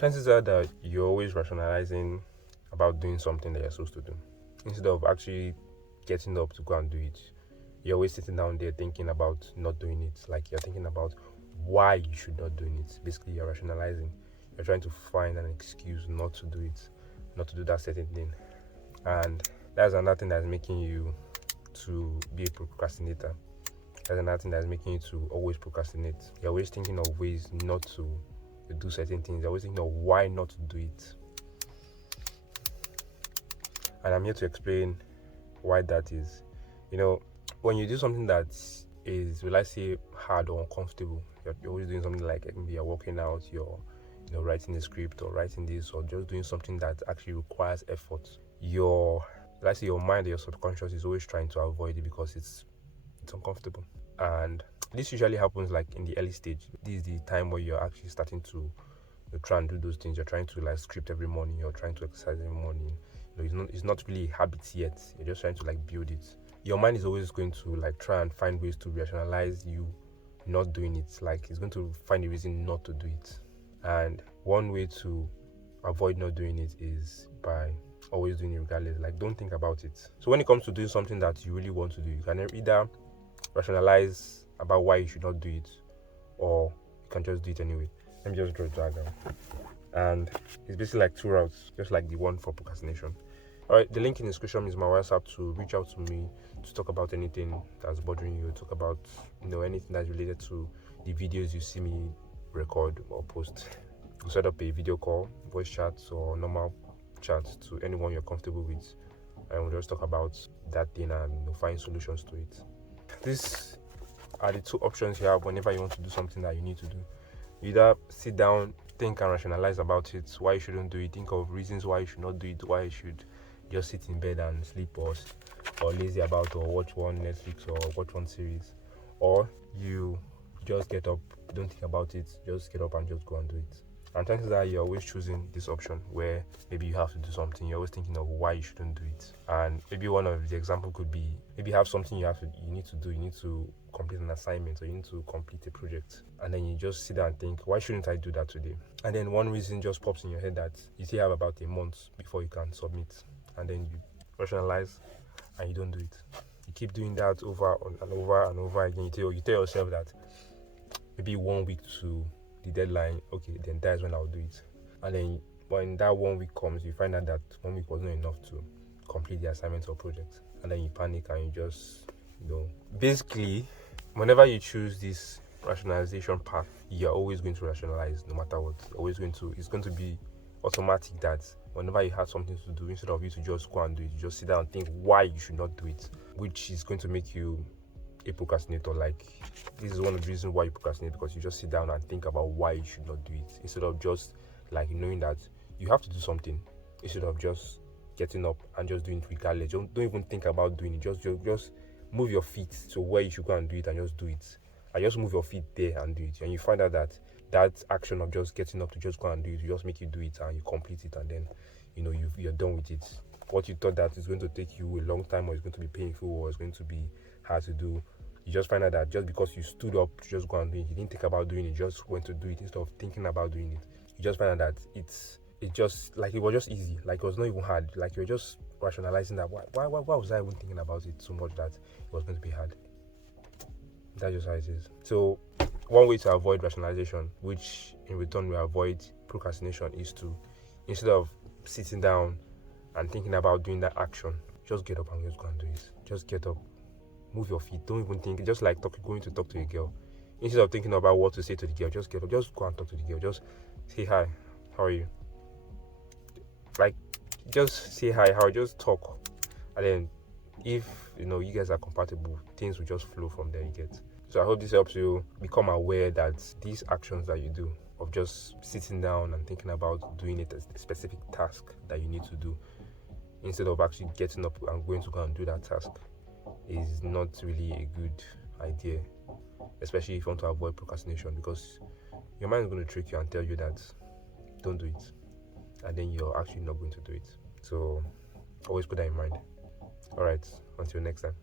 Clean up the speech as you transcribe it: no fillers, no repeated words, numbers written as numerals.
chances are that you're always rationalizing about doing something that you're supposed to do instead of actually getting up to go and do it. You're always sitting down there thinking about not doing it. Like, you're thinking about why you should not doing it. Basically, you're rationalizing. You're trying to find an excuse not to do it, not to do that certain thing. And that's another thing that's making you to be a procrastinator. That's another thing that's making you to always procrastinate. You're always thinking of ways not to do certain things. You're always thinking of why not to do it. And I'm here to explain why that is. When you do something that is, will I say, hard or uncomfortable, you're always doing something like maybe you're working out, you're writing a script or writing this, or just doing something that actually requires effort. Your mind or your subconscious is always trying to avoid it because it's uncomfortable. And this usually happens like in the early stage. This is the time where you're actually starting to try and do those things. You're trying to like script every morning, you're trying to exercise every morning. It's not really a habit yet. You're just trying to like build it. Your mind is always going to like try and find ways to rationalize you not doing it. Like, it's going to find a reason not to do it. And one way to avoid not doing it is by always doing it regardless. Like, don't think about it. So when it comes to doing something that you really want to do, you can either rationalize about why you should not do it, or you can just do it anyway. Let me just draw a diagram. And it's basically like 2 routes, just like the one for procrastination. Alright, the link in the description is my WhatsApp to reach out to me to talk about anything that's bothering you, talk about anything that's related to the videos you see me record or post. We'll set up a video call, voice chats, or normal chats to anyone you're comfortable with, and we'll just talk about that thing and find solutions to it. These are the 2 options you have whenever you want to do something that you need to do. You either sit down, think and rationalize about it, why you shouldn't do it, think of reasons why you should not do it, why you should just sit in bed and sleep or lazy about, or watch one Netflix or watch one series, or you just get up, don't think about it, just get up and just go and do it. And chances are you're always choosing this option where maybe you have to do something, you're always thinking of why you shouldn't do it. And maybe one of the example could be, maybe you have something you need to do, you need to complete an assignment, or you need to complete a project, and then you just sit there and think, why shouldn't I do that today? And then one reason just pops in your head that you still have about a month before you can submit, and then you rationalize and you don't do it. You keep doing that over and over and over again. You tell yourself that maybe 1 week to the deadline, okay, then that's when I'll do it. And then when that 1 week comes, you find out that 1 week was not enough to complete the assignment or project, and then you panic and you just basically, whenever you choose this rationalization path, you're always going to rationalize no matter what. It's going to be automatic that whenever you have something to do, instead of you to just go and do it, you just sit down and think why you should not do it, which is going to make you a procrastinator. Like, this is one of the reasons why you procrastinate, because you just sit down and think about why you should not do it, instead of just like knowing that you have to do something, instead of just getting up and just doing it regardless. Don't even think about doing it. Just move your feet to where you should go and do it, and just do it. And just move your feet there and do it. And you find out that action of just getting up to just go and do it, you just make you do it and you complete it, and then you're done with it. What you thought that is going to take you a long time, or it's going to be painful, or it's going to be hard to do, you just find out that just because you stood up to just go and do it, you didn't think about doing it, you just went to do it instead of thinking about doing it. You just find out that it just like it was just easy, like it was not even hard, like you're just rationalizing that why was I even thinking about it so much that it was going to be hard. That's just how it is. So one way to avoid rationalization, which in return will avoid procrastination, is to, instead of sitting down and thinking about doing that action, just get up and just go and do it. Just get up, move your feet, don't even think. Just like going to talk to a girl, instead of thinking about what to say to the girl, just get up, just go and talk to the girl, just say hi, how are you? Like, just say hi, how, just talk. And then if you guys are compatible, things will just flow from there, you get. So I hope this helps you become aware that these actions that you do, of just sitting down and thinking about doing it as a specific task that you need to do, instead of actually getting up and going to go and do that task, is not really a good idea, especially if you want to avoid procrastination, because your mind is going to trick you and tell you that don't do it, and then you're actually not going to do it. So always put that in mind. All right, until next time.